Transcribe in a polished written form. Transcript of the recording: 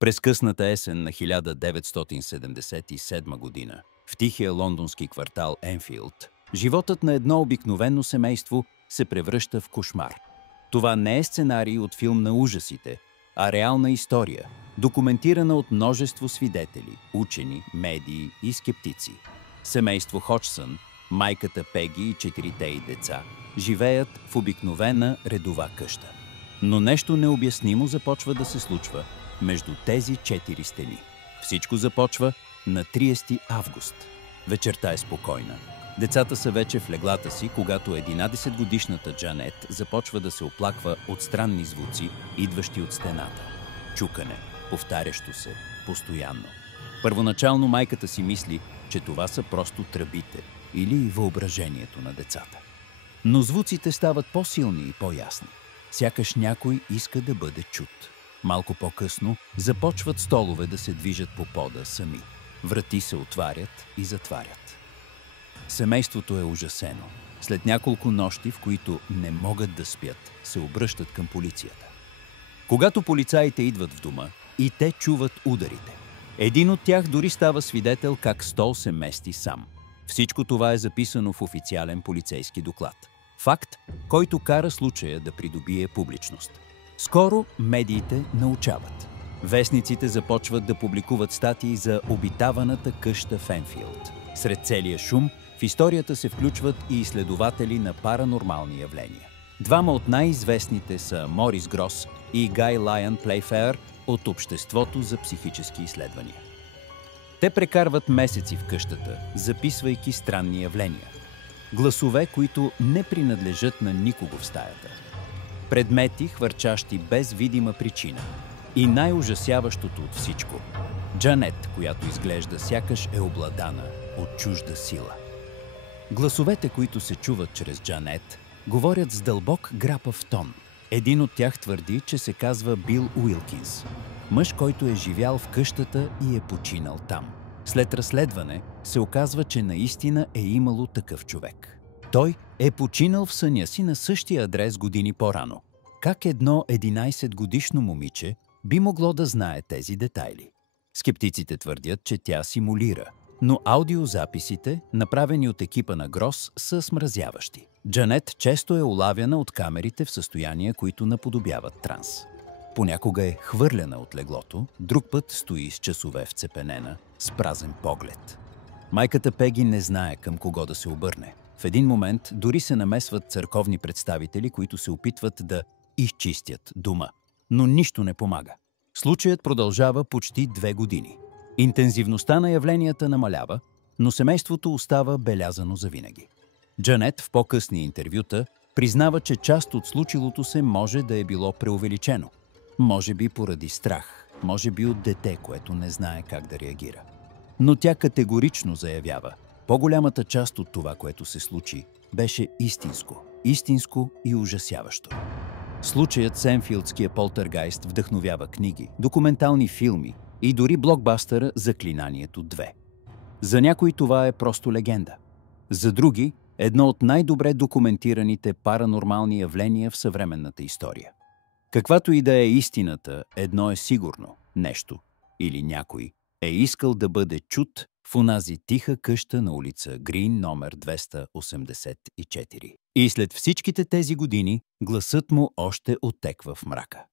През късната есен на 1977 година, в тихия лондонски квартал Енфилд, животът на едно обикновено семейство се превръща в кошмар. Това не е сценарий от филм на ужасите, а реална история, документирана от множество свидетели, учени, медии и скептици. Семейство Ходжсън, майката Пеги и четирите й деца, живеят в обикновена редова къща. Но нещо необяснимо започва да се случва между тези четири стени. Всичко започва на 30 август. Вечерта е спокойна. Децата са вече в леглата си, когато 11-годишната Джанет започва да се оплаква от странни звуци, идващи от стената. Чукане, повтарящо се, постоянно. Първоначално майката си мисли, че това са просто тръбите или въображението на децата. Но звуците стават по-силни и по-ясни. Сякаш някой иска да бъде чут. Малко по-късно започват столове да се движат по пода сами. Врати се отварят и затварят. Семейството е ужасено. След няколко нощи, в които не могат да спят, се обръщат към полицията. Когато полицаите идват в дома, и те чуват ударите. Един от тях дори става свидетел как стол се мести сам. Всичко това е записано в официален полицейски доклад. Факт, който кара случая да придобие публичност. Скоро медиите научават. Вестниците започват да публикуват статии за обитаваната къща в Енфилд. Сред целия шум в историята се включват и изследователи на паранормални явления. Двама от най-известните са Морис Грос и Гай Лайън Плейфеър от Обществото за психически изследвания. Те прекарват месеци в къщата, записвайки странни явления. Гласове, които не принадлежат на никого в стаята. Предмети, хвърчащи без видима причина. И най-ужасяващото от всичко – Джанет, която изглежда сякаш е обладана от чужда сила. Гласовете, които се чуват чрез Джанет, говорят с дълбок грапав тон. Един от тях твърди, че се казва Бил Уилкинс, мъж, който е живял в къщата и е починал там. След разследване се оказва, че наистина е имало такъв човек. Той е починал в съня си на същия адрес години по-рано. Как едно 11-годишно момиче би могло да знае тези детайли? Скептиците твърдят, че тя симулира, но аудиозаписите, направени от екипа на Грос, са смразяващи. Джанет често е улавяна от камерите в състояния, които наподобяват транс. Понякога е хвърляна от леглото, друг път стои с часове вцепенена, с празен поглед. Майката Пеги не знае към кого да се обърне. В един момент дори се намесват църковни представители, които се опитват да изчистят дома. Но нищо не помага. Случаят продължава почти 2 години. Интензивността на явленията намалява, но семейството остава белязано завинаги. Джанет в по-късни интервюта признава, че част от случилото се може да е било преувеличено. Може би поради страх, може би от дете, което не знае как да реагира. Но тя категорично заявява, по-голямата част от това, което се случи, беше истинско и ужасяващо. Случаят с Енфилдския полтергайст вдъхновява книги, документални филми и дори блокбастъра Заклинанието 2. За някои това е просто легенда. За други – едно от най-добре документираните паранормални явления в съвременната история. Каквато и да е истината, едно е сигурно – нещо или някой е искал да бъде чут в онази тиха къща на улица Грин номер 284. И след всичките тези години гласът му още оттеква в мрака.